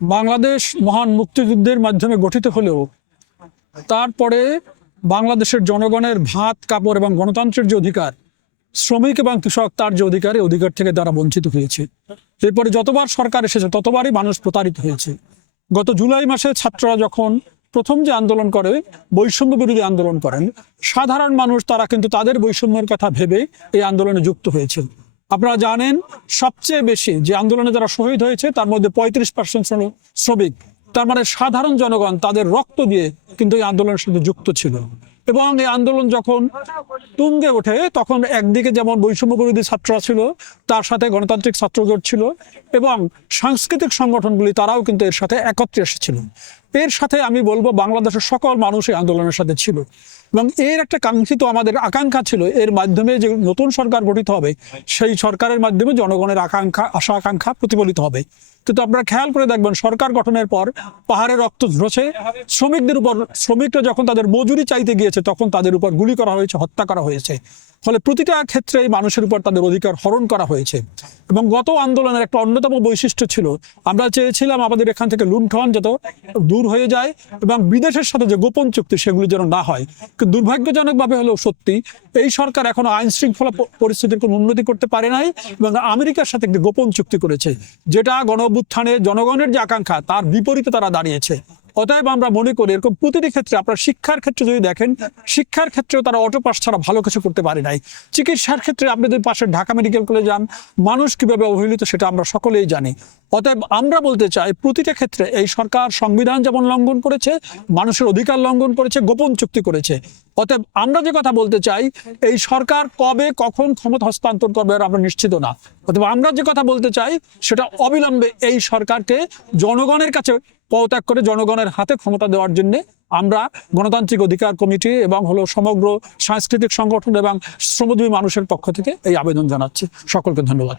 বাংলাদেশ মহান মুক্তিযুদ্ধের মাধ্যমে গঠিত হলেও তারপরে বাংলাদেশের জনগণের ভাত, কাপড় এবং গণতন্ত্রের যে অধিকার, শ্রমিক এবং কৃষক তার যে অধিকার, এই অধিকার থেকে তারা বঞ্চিত হয়েছে। এরপরে যতবার সরকার এসেছে, ততবারই মানুষ প্রতারিত হয়েছে। গত জুলাই মাসে ছাত্ররা যখন প্রথম যে আন্দোলন করে, বৈষম্য বিরোধী আন্দোলন করেন, সাধারণ মানুষ তারা কিন্তু তাদের বৈষম্যের কথা ভেবে এই আন্দোলনে যুক্ত হয়েছে। আপনারা জানেন, সবচেয়ে বেশি যে আন্দোলনে যারা শহীদ হয়েছে, তার মধ্যে পঁয়ত্রিশ পার্সেন্ট শ্রমিক। তার মানে সাধারণ জনগণ তাদের রক্ত দিয়ে কিন্তু এই আন্দোলনের সাথে যুক্ত ছিল। এবং এই আন্দোলন যখন তুঙ্গে ওঠে, তখন একদিকে যেমন বৈষম্য বিরোধী ছাত্ররা ছিল, তার সাথে গণতান্ত্রিক ছাত্রজোট ছিল, এবং সাংস্কৃতিক সংগঠনগুলি তারাও কিন্তু এর সাথে একত্রে এসেছিল। এর সাথে আমি বলব বাংলাদেশের সকল মানুষ এই আন্দোলনের সাথে ছিল। এবং এর একটা কাঙ্ক্ষিত আমাদের আকাঙ্ক্ষা ছিল, এর মাধ্যমে যে নতুন সরকার গঠিত হবে, সেই সরকারের মাধ্যমে জনগণের আকাঙ্ক্ষা, আশা আকাঙ্ক্ষা প্রতিফলিত হবে। কিন্তু আপনারা খেয়াল করে দেখবেন, সরকার গঠনের পর পাহাড়ে রক্ত ঝরছে, শ্রমিকদের উপর, শ্রমিকরা যখন তাদের মজুরি চাইতে গিয়েছে, তখন তাদের উপর গুলি করা হয়েছে, হত্যা করা হয়েছে। ফলে প্রতিটা ক্ষেত্রে মানুষের উপর তাদের অধিকার হরণ করা হয়েছে। এবং গত আন্দোলনের একটা অন্যতম বৈশিষ্ট্য ছিল, আমরা চেয়েছিলাম আমাদের এখান থেকে লুণ্ঠন যত দূর হয়ে যায় এবং বিদেশের সাথে যে গোপন চুক্তি সেগুলি যেন না হয়। কিন্তু দুর্ভাগ্যজনকভাবে হলেও সত্যি, এই সরকার এখনও আইন শৃঙ্খলা পরিস্থিতির কোনো উন্নতি করতে পারে নাই এবং আমেরিকার সাথে একটি গোপন চুক্তি করেছে, যেটা গণ জনগণের যে আকাঙ্ক্ষা, তার বিপরীতে তারা দাঁড়িয়েছে। অতএব আমরা মনে করি এরকম প্রতিটি ক্ষেত্রে আপনার শিক্ষার ক্ষেত্রে যদি দেখেন, শিক্ষার ক্ষেত্রেও তারা অটো পাস ছাড়া ভালো কিছু করতে পারে নাই। চিকিৎসার ক্ষেত্রে আপনি যদি পাশে ঢাকা মেডিকেল কলেজ যান, মানুষ কীভাবে অবহেলিত সেটা আমরা সকলেই জানি। অতএব আমরা বলতে চাই, প্রতিটা ক্ষেত্রে এই সরকার সংবিধান যেমন লঙ্ঘন করেছে, মানুষের অধিকার লঙ্ঘন করেছে, গোপন চুক্তি করেছে। অতএব আমরা যে কথা বলতে চাই, এই সরকার কবে কখন ক্ষমতা হস্তান্তর করবে আর আমরা নিশ্চিত না। অতএব আমরা যে কথা বলতে চাই, সেটা অবিলম্বে এই সরকারকে জনগণের কাছে পদত্যাগ করে জনগণের হাতে ক্ষমতা দেওয়ার জন্য আমরা গণতান্ত্রিক অধিকার কমিটি এবং হলো সমগ্র সাংস্কৃতিক সংগঠন এবং শ্রমজীবী মানুষের পক্ষ থেকে এই আবেদন জানাচ্ছি। সকলকে ধন্যবাদ।